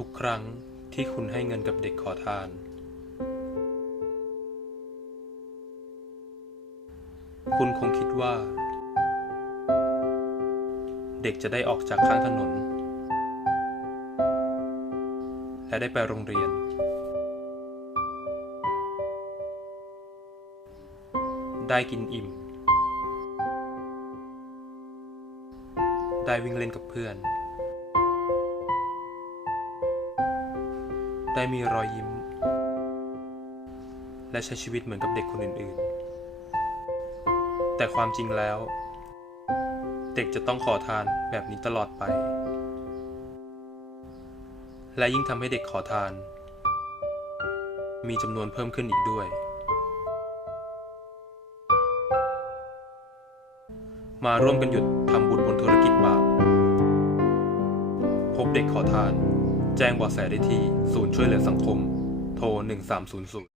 ทุกครั้งที่คุณให้เงินกับเด็กขอทาน คุณคงคิดว่า เด็กจะได้ออกจากข้างถนน และได้ไปโรงเรียน ได้กินอิ่ม ได้วิ่งเล่นกับเพื่อน ได้มีรอยยิ้ม และใช้ชีวิตเหมือนกับเด็กคนอื่นๆ แต่ความจริงแล้ว เด็กจะต้องขอทานแบบนี้ตลอดไป และยิ่งทำให้เด็กขอทาน มีจำนวนเพิ่มขึ้นอีกด้วย มาร่วมกันหยุดทำบุญบนธุรกิจบาปพบเด็กขอทาน แจ้งเบาะแสได้ที่ศูนย์ช่วยเหลือสังคม โทร 1300